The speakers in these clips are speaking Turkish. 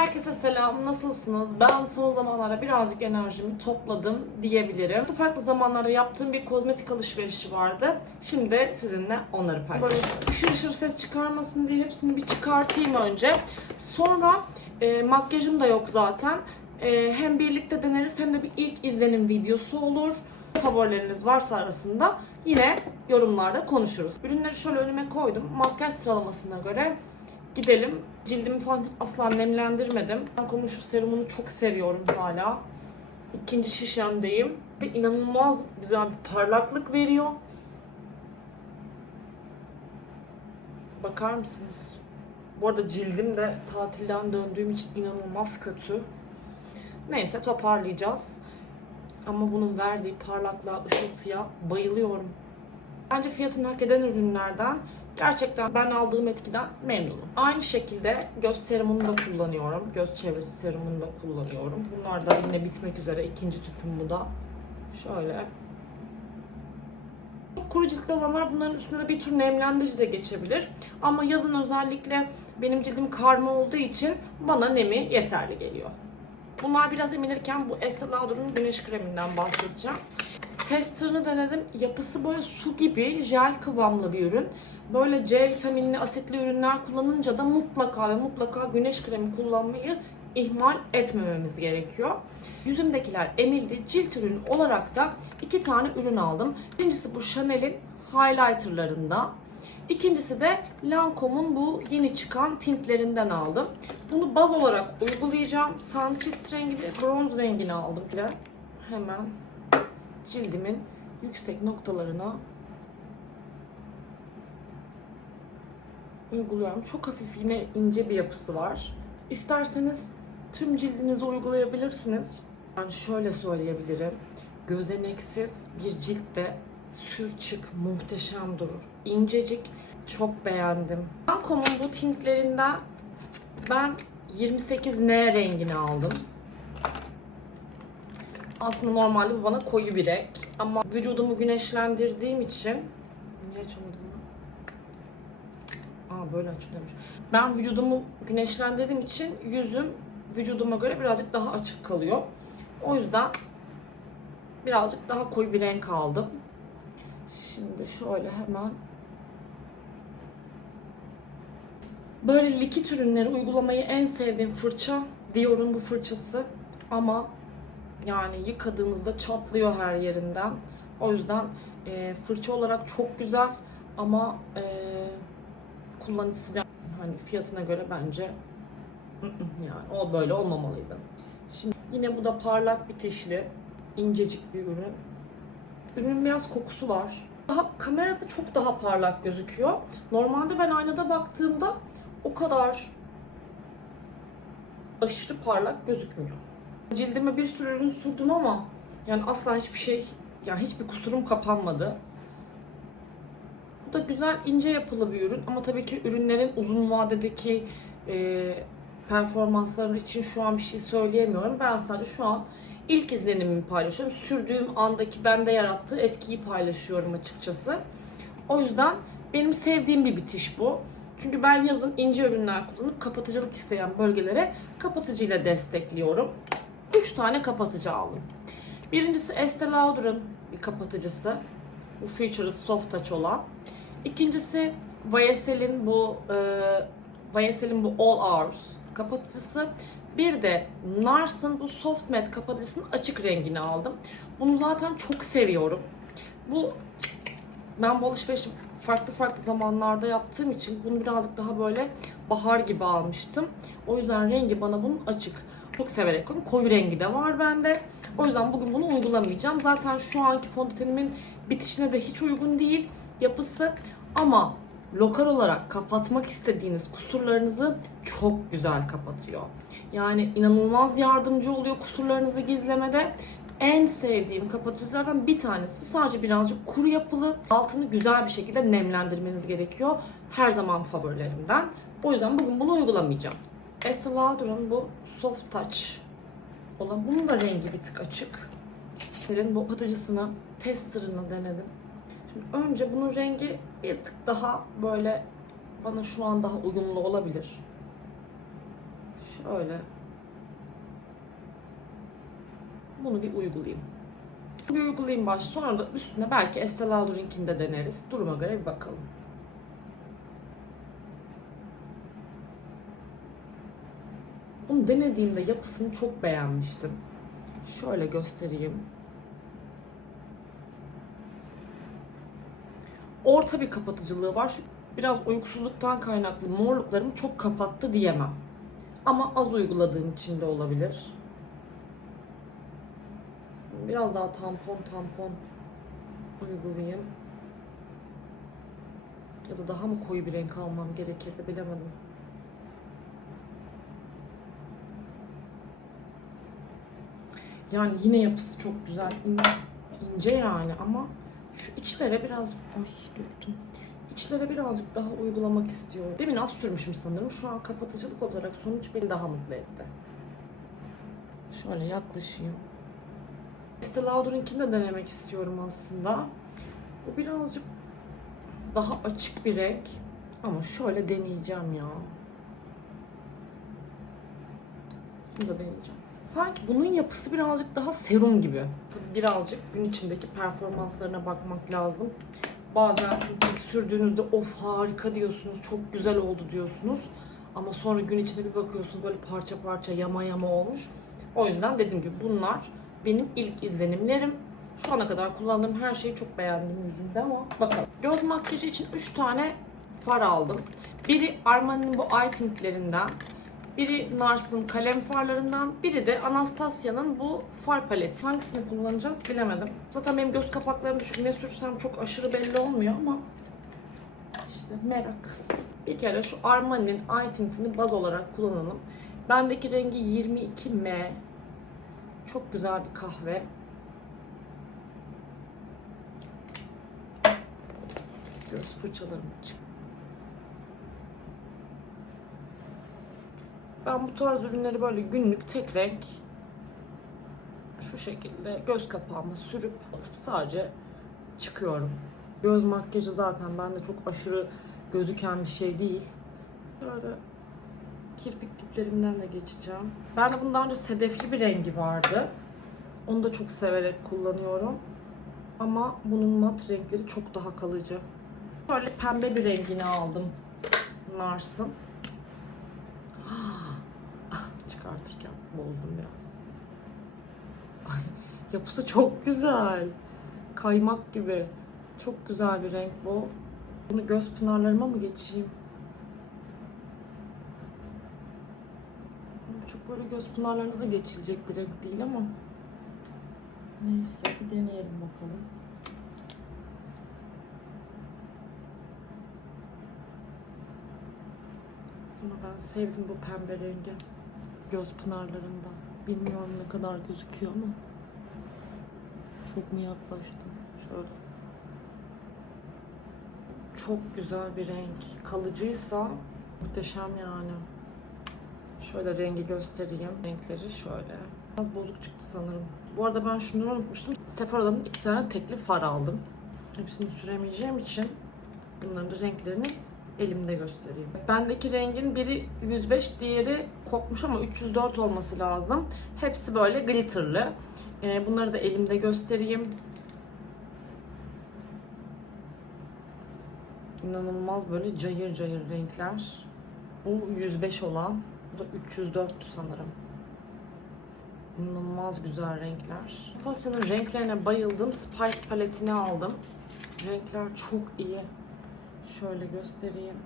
Herkese selam, nasılsınız? Ben son zamanlarda birazcık enerjimi topladım diyebilirim. Farklı zamanlarda yaptığım bir kozmetik alışverişi vardı. Şimdi sizinle onları paylaşacağım. Böyle ışır ışır ses çıkarmasın diye hepsini bir çıkartayım önce. Sonra e, makyajım da yok zaten. E, hem birlikte deneriz hem de bir ilk izlenim videosu olur. Favorileriniz varsa arasında yine yorumlarda konuşuruz. Ürünleri şöyle önüme koydum. Makyaj sıralamasına göre gidelim. Cildimi falan asla nemlendirmedim. Ben şu serumunu çok seviyorum hala. İkinci şişemdeyim. İnanılmaz güzel bir parlaklık veriyor. Bakar mısınız? Bu arada cildim de tatilden döndüğüm için inanılmaz kötü. Neyse toparlayacağız. Ama bunun verdiği parlaklığa, ışıltıya bayılıyorum. Bence fiyatını hak eden ürünlerden gerçekten ben aldığım etkiden memnunum. Aynı şekilde göz serumunu da kullanıyorum. Göz çevresi serumunu da kullanıyorum. Bunlar da yine bitmek üzere. ikinci tüpüm bu da. Şöyle. Kuru ciltli olanlar bunların üstüne bir tür nemlendirici de geçebilir. Ama yazın özellikle benim cildim karma olduğu için bana nemi yeterli geliyor. Bunlar biraz emilirken bu Estee Lauder'ın güneş kreminden bahsedeceğim. Tester'ını denedim. Yapısı böyle su gibi jel kıvamlı bir ürün. Böyle C vitaminli asitli ürünler kullanınca da mutlaka ve mutlaka güneş kremi kullanmayı ihmal etmememiz gerekiyor. Yüzümdekiler emildi. Cilt ürünü olarak da iki tane ürün aldım. Birincisi bu Chanel'in highlighterlarından. İkincisi de Lancome'un bu yeni çıkan tintlerinden aldım. Bunu baz olarak uygulayacağım. Sunkist rengini, bronz rengini aldım. bile. Hemen cildimin yüksek noktalarına uyguluyorum. Çok hafif yine ince bir yapısı var. İsterseniz tüm cildinize uygulayabilirsiniz. Ben şöyle söyleyebilirim. Gözeneksiz bir ciltte sür çık muhteşem durur. İncecik. Çok beğendim. Lancome'un bu tintlerinden ben 28N rengini aldım. Aslında normalde bu bana koyu bir renk. Ama vücudumu güneşlendirdiğim için... Niye açamadım ben? Aa böyle açılıyormuş. Ben vücudumu güneşlendirdiğim için yüzüm vücuduma göre birazcık daha açık kalıyor. O yüzden birazcık daha koyu bir renk aldım. Şimdi şöyle hemen Böyle likit ürünleri uygulamayı en sevdiğim fırça Dior'un bu fırçası. Ama yani yıkadığınızda çatlıyor her yerinden. O yüzden e, fırça olarak çok güzel ama e, kullanıcısı hani fiyatına göre bence yani o böyle olmamalıydı. Şimdi yine bu da parlak bitişli incecik bir ürün. Ürünün biraz kokusu var. Daha kamerada çok daha parlak gözüküyor. Normalde ben aynada baktığımda o kadar aşırı parlak gözükmüyor. Cildime bir sürü ürün sürdüm ama yani asla hiçbir şey, yani hiçbir kusurum kapanmadı. Bu da güzel ince yapılı bir ürün ama tabii ki ürünlerin uzun vadedeki e, performansları için şu an bir şey söyleyemiyorum. Ben sadece şu an ilk izlenimimi paylaşıyorum. Sürdüğüm andaki bende yarattığı etkiyi paylaşıyorum açıkçası. O yüzden benim sevdiğim bir bitiş bu. Çünkü ben yazın ince ürünler kullanıp kapatıcılık isteyen bölgelere kapatıcıyla destekliyorum. 3 tane kapatıcı aldım. Birincisi Estee Lauder'ın bir kapatıcısı. Bu Features Soft Touch olan. İkincisi Vayesel'in bu e, Vayesel'in bu All Hours kapatıcısı. Bir de Nars'ın bu Soft Matte kapatıcısının açık rengini aldım. Bunu zaten çok seviyorum. Bu ben bu alışverişi farklı farklı zamanlarda yaptığım için bunu birazcık daha böyle bahar gibi almıştım. O yüzden rengi bana bunun açık. Çok severek koydum. Koyu rengi de var bende. O yüzden bugün bunu uygulamayacağım. Zaten şu anki fondötenimin bitişine de hiç uygun değil yapısı. Ama lokal olarak kapatmak istediğiniz kusurlarınızı çok güzel kapatıyor. Yani inanılmaz yardımcı oluyor kusurlarınızı gizlemede. En sevdiğim kapatıcılardan bir tanesi sadece birazcık kuru yapılı. Altını güzel bir şekilde nemlendirmeniz gerekiyor. Her zaman favorilerimden. O yüzden bugün bunu uygulamayacağım. Estee Lauder'ın bu Soft Touch olan bunun da rengi bir tık açık. Serin bu kapatıcısını, testerını denedim. Şimdi önce bunun rengi bir tık daha böyle bana şu an daha uyumlu olabilir. Şöyle. Bunu bir uygulayayım. Bir uygulayayım baş. Sonra da üstüne belki Estee Lauder'inkini de deneriz. Duruma göre bir bakalım. Bunu denediğimde yapısını çok beğenmiştim. Şöyle göstereyim. Orta bir kapatıcılığı var. Şu biraz uykusuzluktan kaynaklı morluklarımı çok kapattı diyemem. Ama az uyguladığım için de olabilir. Biraz daha tampon tampon uygulayayım. Ya da daha mı koyu bir renk almam gerekirdi bilemedim. Yani yine yapısı çok güzel. in- ince yani ama şu içlere biraz ay döktüm. İçlere birazcık daha uygulamak istiyorum. Demin az sürmüşüm sanırım. Şu an kapatıcılık olarak sonuç beni daha mutlu etti. Şöyle yaklaşayım. Estee Lauder'inkini de denemek istiyorum aslında. Bu birazcık daha açık bir renk. Ama şöyle deneyeceğim ya. Bunu da deneyeceğim. Sanki bunun yapısı birazcık daha serum gibi. Tabii birazcık gün içindeki performanslarına bakmak lazım. Bazen çünkü sürdüğünüzde of harika diyorsunuz, çok güzel oldu diyorsunuz. Ama sonra gün içinde bir bakıyorsunuz böyle parça parça yama yama olmuş. O yüzden dediğim gibi bunlar benim ilk izlenimlerim. Şu ana kadar kullandığım her şeyi çok beğendim yüzümde ama bakalım. Göz makyajı için 3 tane far aldım. Biri Armani'nin bu eye tintlerinden, biri Nars'ın kalem farlarından, biri de Anastasia'nın bu far paleti. Hangisini kullanacağız bilemedim. Zaten benim göz kapaklarım düşük. Ne sürsem çok aşırı belli olmuyor ama işte merak. Bir kere şu Armani'nin eye tintini baz olarak kullanalım. Bendeki rengi 22M. Çok güzel bir kahve. Göz fırçalarım çık. Ben bu tarz ürünleri böyle günlük tek renk şu şekilde göz kapağıma sürüp atıp sadece çıkıyorum. Göz makyajı zaten bende çok aşırı gözüken bir şey değil. Şöyle kirpik diplerimden de geçeceğim. Ben de bundan önce sedefli bir rengi vardı. Onu da çok severek kullanıyorum. Ama bunun mat renkleri çok daha kalıcı. Şöyle pembe bir rengini aldım. Nars'ın. Bozdum biraz. Ay, yapısı çok güzel. Kaymak gibi. Çok güzel bir renk bu. Bunu göz pınarlarıma mı geçeyim? Çok böyle göz pınarlarına da geçilecek bir renk değil ama neyse bir deneyelim bakalım. Ama ben sevdim bu pembe rengi. Göz pınarlarında. Bilmiyorum ne kadar gözüküyor ama. Çok mu yaklaştım? Şöyle. Çok güzel bir renk. Kalıcıysa muhteşem yani. Şöyle rengi göstereyim. Renkleri şöyle. Biraz bozuk çıktı sanırım. Bu arada ben şunu unutmuştum. Sephora'dan iki tane tekli far aldım. Hepsini süremeyeceğim için bunların da renklerini elimde göstereyim. Bendeki rengin biri 105, diğeri kokmuş ama 304 olması lazım. Hepsi böyle glitterlı. Ee, bunları da elimde göstereyim. İnanılmaz böyle cayır cayır renkler. Bu 105 olan, bu da 304 sanırım. İnanılmaz güzel renkler. Stasia'nın renklerine bayıldım. Spice paletini aldım. Renkler çok iyi. Şöyle göstereyim.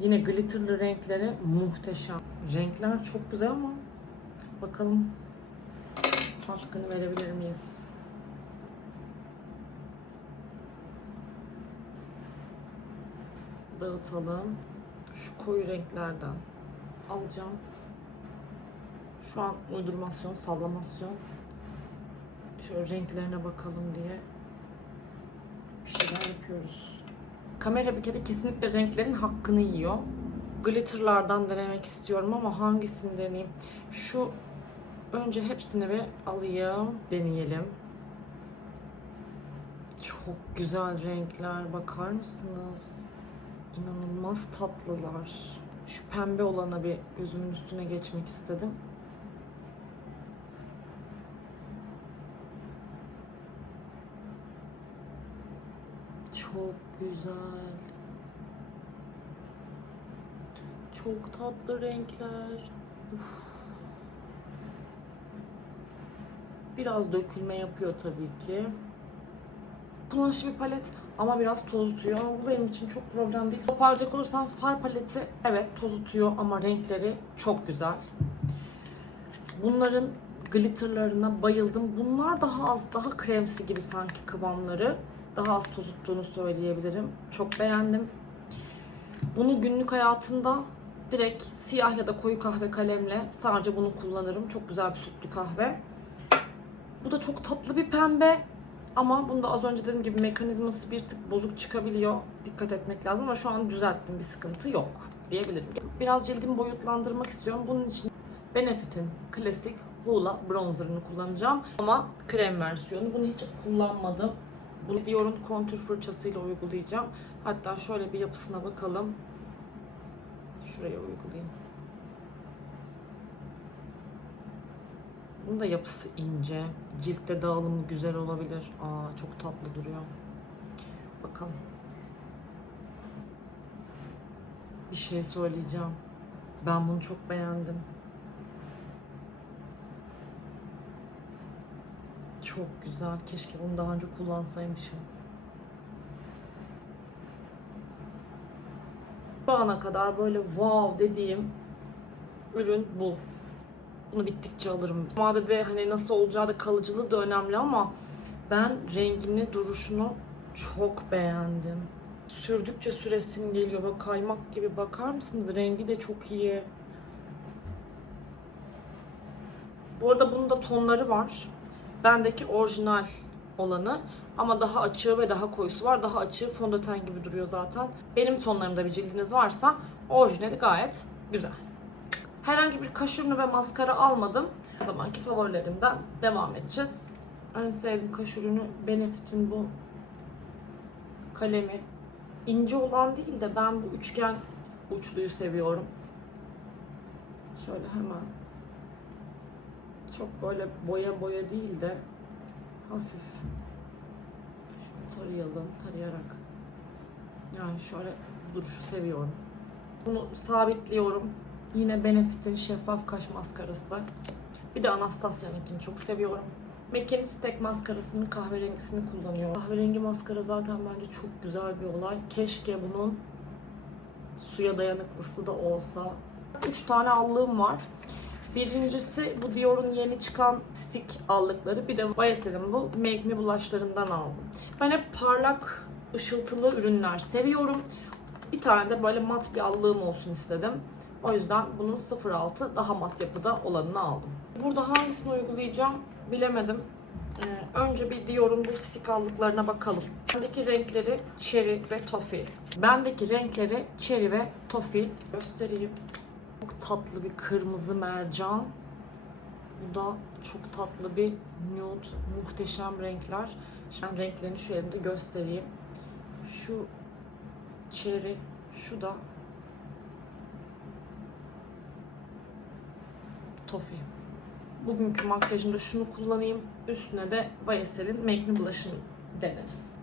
Yine glitterlı renkleri muhteşem. Renkler çok güzel ama bakalım hakkını verebilir miyiz? Dağıtalım. Şu koyu renklerden alacağım. Şu an uydurmasyon, sallamasyon. Şöyle renklerine bakalım diye şeyler yapıyoruz. Kamera bir kere kesinlikle renklerin hakkını yiyor. Glitterlardan denemek istiyorum ama hangisini deneyeyim? Şu önce hepsini bir alayım, deneyelim. Çok güzel renkler. Bakar mısınız? İnanılmaz tatlılar. Şu pembe olana bir gözümün üstüne geçmek istedim. Çok güzel. Çok tatlı renkler. Uf. Biraz dökülme yapıyor tabii ki. Kullanışlı bir palet ama biraz toz tutuyor. Ama bu benim için çok problem değil. Toparlayacak olursam far paleti evet toz tutuyor ama renkleri çok güzel. Bunların glitterlarına bayıldım. Bunlar daha az, daha kremsi gibi sanki kıvamları. Daha az toz tuttuğunu söyleyebilirim. Çok beğendim. Bunu günlük hayatımda direkt siyah ya da koyu kahve kalemle sadece bunu kullanırım. Çok güzel bir sütlü kahve. Bu da çok tatlı bir pembe. Ama bunda az önce dediğim gibi mekanizması bir tık bozuk çıkabiliyor. Dikkat etmek lazım ama şu an düzelttim bir sıkıntı yok diyebilirim. Biraz cildimi boyutlandırmak istiyorum. Bunun için Benefit'in klasik Hoola bronzerını kullanacağım. Ama krem versiyonu. Bunu hiç kullanmadım. Bunu Dior'un kontür fırçasıyla uygulayacağım. Hatta şöyle bir yapısına bakalım. Şuraya uygulayayım. Bunun da yapısı ince. Ciltte dağılımı güzel olabilir. Aa çok tatlı duruyor. Bakalım. Bir şey söyleyeceğim. Ben bunu çok beğendim. Çok güzel. Keşke bunu daha önce kullansaymışım. Şu ana kadar böyle wow dediğim ürün bu. Bunu bittikçe alırım. Vadede hani nasıl olacağı da kalıcılığı da önemli ama ben rengini, duruşunu çok beğendim. Sürdükçe süresim geliyor. Bak kaymak gibi bakar mısınız? Rengi de çok iyi. Bu arada bunun da tonları var. Bendeki orijinal olanı ama daha açığı ve daha koyusu var. Daha açığı fondöten gibi duruyor zaten. Benim tonlarımda bir cildiniz varsa orijinali gayet güzel. Herhangi bir kaş ürünü ve maskara almadım. Her zamanki favorilerimden devam edeceğiz. En sevdiğim kaş ürünü Benefit'in bu kalemi. İnce olan değil de ben bu üçgen uçluyu seviyorum. Şöyle hemen çok böyle boya boya değil de hafif şunu tarayalım, tarayarak yani şöyle duruşu seviyorum. Bunu sabitliyorum. Yine Benefit'in şeffaf kaş maskarası. Bir de Anastasia'nınkini çok seviyorum. MAC'in Stick maskarasının kahverengisini kullanıyorum. Kahverengi maskara zaten bence çok güzel bir olay. Keşke bunun suya dayanıklısı da olsa. 3 tane allığım var. Birincisi bu Dior'un yeni çıkan stick allıkları. Bir de YSL'in bu Make Me blushlarından aldım. Ben hep parlak, ışıltılı ürünler seviyorum. Bir tane de böyle mat bir allığım olsun istedim. O yüzden bunun 06 daha mat yapıda olanını aldım. Burada hangisini uygulayacağım bilemedim. Ee, önce bir Dior'un bu stick aldıklarına bakalım. Bendeki renkleri Cherry ve Toffee. Bendeki renkleri Cherry ve Toffee. Göstereyim. Tatlı bir kırmızı mercan. Bu da çok tatlı bir nude. Muhteşem renkler. Şimdi renklerini şu elimde göstereyim. Şu cherry, şu da toffee. Bugünkü makyajımda şunu kullanayım. Üstüne de YSL'in Make Me Blush'ını deneriz.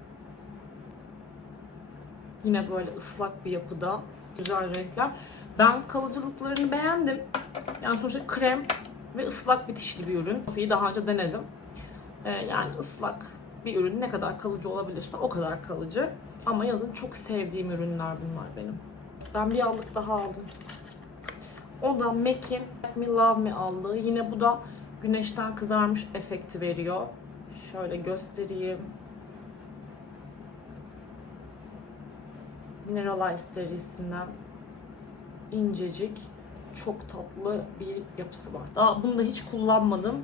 Yine böyle ıslak bir yapıda. Güzel renkler. Ben kalıcılıklarını beğendim. Yani sonuçta krem ve ıslak bitişli bir ürün. Toffee'yi daha önce denedim. Ee, yani ıslak bir ürün ne kadar kalıcı olabilirse o kadar kalıcı. Ama yazın çok sevdiğim ürünler bunlar benim. Ben bir allık daha aldım. O da MAC'in Me Love Me allığı. Yine bu da güneşten kızarmış efekti veriyor. Şöyle göstereyim. Mineralize serisinden incecik çok tatlı bir yapısı var. Daha bunu da hiç kullanmadım.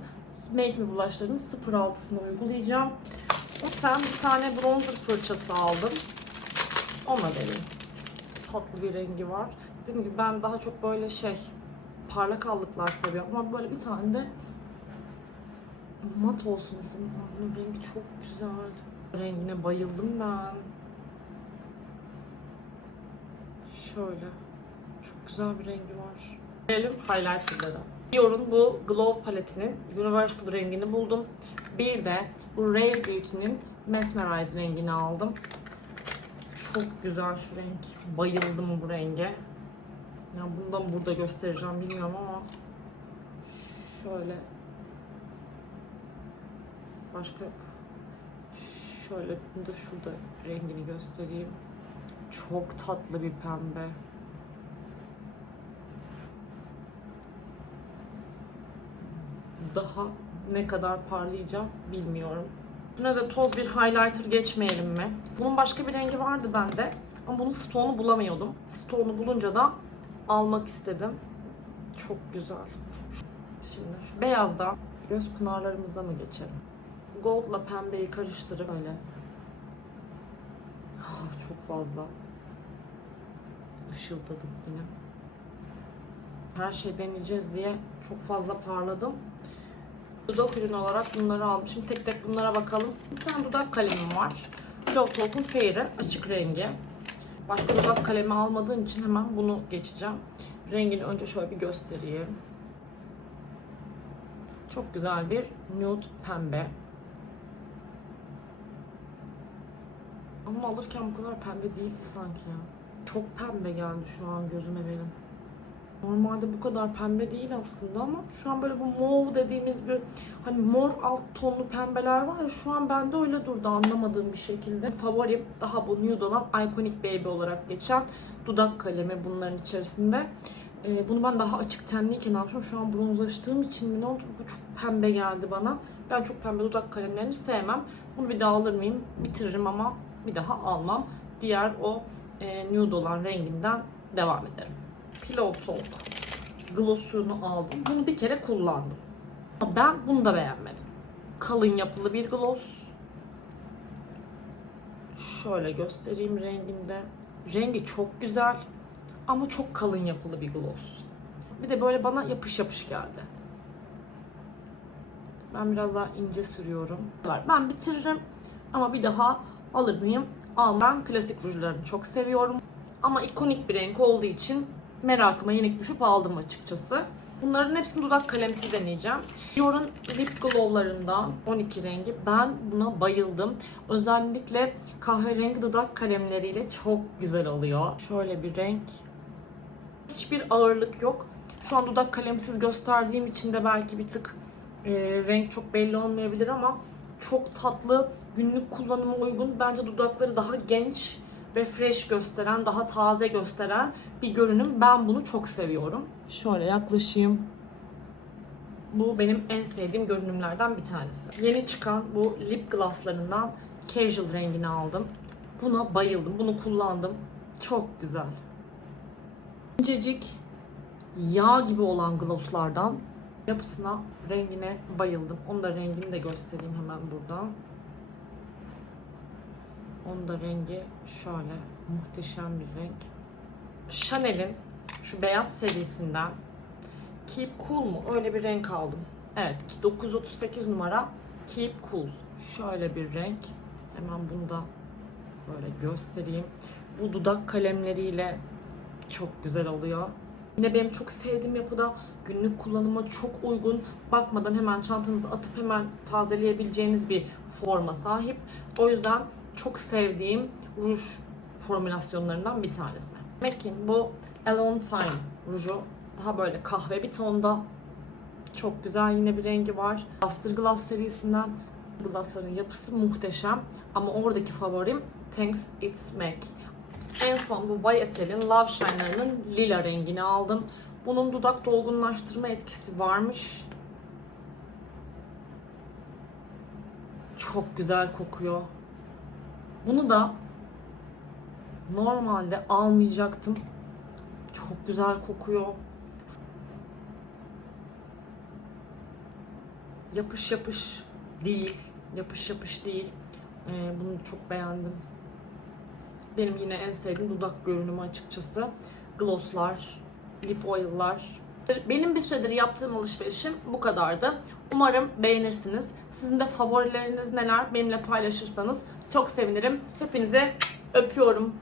Make Me blushlarının 06'sını uygulayacağım. Ben bir tane bronzer fırçası aldım. Ona vereyim. Tatlı bir rengi var. Dediğim gibi ben daha çok böyle şey parlak allıklar seviyorum ama böyle bir tane de mat olsun istedim. Bunun rengi çok güzel. Rengine bayıldım ben. Şöyle. Çok güzel bir rengi var. Gelelim highlighter'lara. Dior'un bu Glow paletinin Universal rengini buldum. Bir de bu Rare Beauty'nin Mesmerize rengini aldım. Çok güzel şu renk. Bayıldım bu renge. Ya bundan burada göstereceğim bilmiyorum ama şöyle başka şöyle bunu da şurada rengini göstereyim. Çok tatlı bir pembe. Daha ne kadar parlayacağım bilmiyorum. Yine de toz bir highlighter geçmeyelim mi? Bunun başka bir rengi vardı bende. Ama bunun stone'u bulamıyordum. Stone'u bulunca da almak istedim. Çok güzel. Şimdi şu beyazdan göz pınarlarımıza mı geçelim? Gold'la pembeyi karıştırıp öyle. Ah, çok fazla. Işıldadık yine. Her şey deneyeceğiz diye çok fazla parladım. Dudak ürünü olarak bunları aldım. Şimdi tek tek bunlara bakalım. Bir tane dudak kalemim var. Pillow Talk'un Fair'i açık rengi. Başka dudak kalemi almadığım için hemen bunu geçeceğim. Rengini önce şöyle bir göstereyim. Çok güzel bir nude pembe. Ama alırken bu kadar pembe değildi sanki ya. Çok pembe geldi şu an gözüme benim. Normalde bu kadar pembe değil aslında ama şu an böyle bu mauve dediğimiz bir hani mor alt tonlu pembeler var ya şu an bende öyle durdu anlamadığım bir şekilde. Favorim daha bu nude olan Iconic Baby olarak geçen dudak kalemi bunların içerisinde. Ee, bunu ben daha açık tenliyken almışım. Şu an bronzlaştığım için mi ne oldu? Bu çok pembe geldi bana. Ben çok pembe dudak kalemlerini sevmem. Bunu bir daha alır mıyım? Bitiririm ama bir daha almam. Diğer o e, nude olan renginden devam ederim. Pillow Talk glossunu aldım. Bunu bir kere kullandım. Ama Ben bunu da beğenmedim. Kalın yapılı bir gloss. Şöyle göstereyim renginde. Rengi çok güzel ama çok kalın yapılı bir gloss. Bir de böyle bana yapış yapış geldi. Ben biraz daha ince sürüyorum. Ben bitiririm ama bir daha alır mıyım? Almam. Klasik rujlarını çok seviyorum. Ama ikonik bir renk olduğu için merakıma yenik düşüp aldım açıkçası. Bunların hepsini dudak kalemsiz deneyeceğim. Dior'un lip glow'larından 12 rengi. Ben buna bayıldım. Özellikle kahverengi dudak kalemleriyle çok güzel oluyor. Şöyle bir renk. Hiçbir ağırlık yok. Şu an dudak kalemsiz gösterdiğim için de belki bir tık e, renk çok belli olmayabilir ama çok tatlı, günlük kullanıma uygun. Bence dudakları daha genç ve fresh gösteren, daha taze gösteren bir görünüm. Ben bunu çok seviyorum. Şöyle yaklaşayım. Bu benim en sevdiğim görünümlerden bir tanesi. Yeni çıkan bu lip glosslarından casual rengini aldım. Buna bayıldım. Bunu kullandım. Çok güzel. İncecik, yağ gibi olan glosslardan yapısına, rengine bayıldım. Onun da rengini de göstereyim hemen burada. Onun da rengi şöyle muhteşem bir renk. Chanel'in şu beyaz serisinden Keep Cool mu? Öyle bir renk aldım. Evet 938 numara Keep Cool. Şöyle bir renk. Hemen bunu da böyle göstereyim. Bu dudak kalemleriyle çok güzel oluyor. Yine benim çok sevdiğim yapıda günlük kullanıma çok uygun. Bakmadan hemen çantanıza atıp hemen tazeleyebileceğiniz bir forma sahip. O yüzden çok sevdiğim ruj formülasyonlarından bir tanesi. MAC'in bu Alone Time ruju daha böyle kahve bir tonda. Çok güzel yine bir rengi var. Buster Glass serisinden glassların yapısı muhteşem. Ama oradaki favorim Thanks It's MAC. En son bu YSL'in Love Shine'larının lila rengini aldım. Bunun dudak dolgunlaştırma etkisi varmış. Çok güzel kokuyor. Bunu da normalde almayacaktım. Çok güzel kokuyor. Yapış yapış değil. Yapış yapış değil. Ee, bunu çok beğendim. Benim yine en sevdiğim dudak görünümü açıkçası. Glosslar, lip oil'lar. Benim bir süredir yaptığım alışverişim bu kadardı. Umarım beğenirsiniz. Sizin de favorileriniz neler benimle paylaşırsanız çok sevinirim. Hepinize öpüyorum.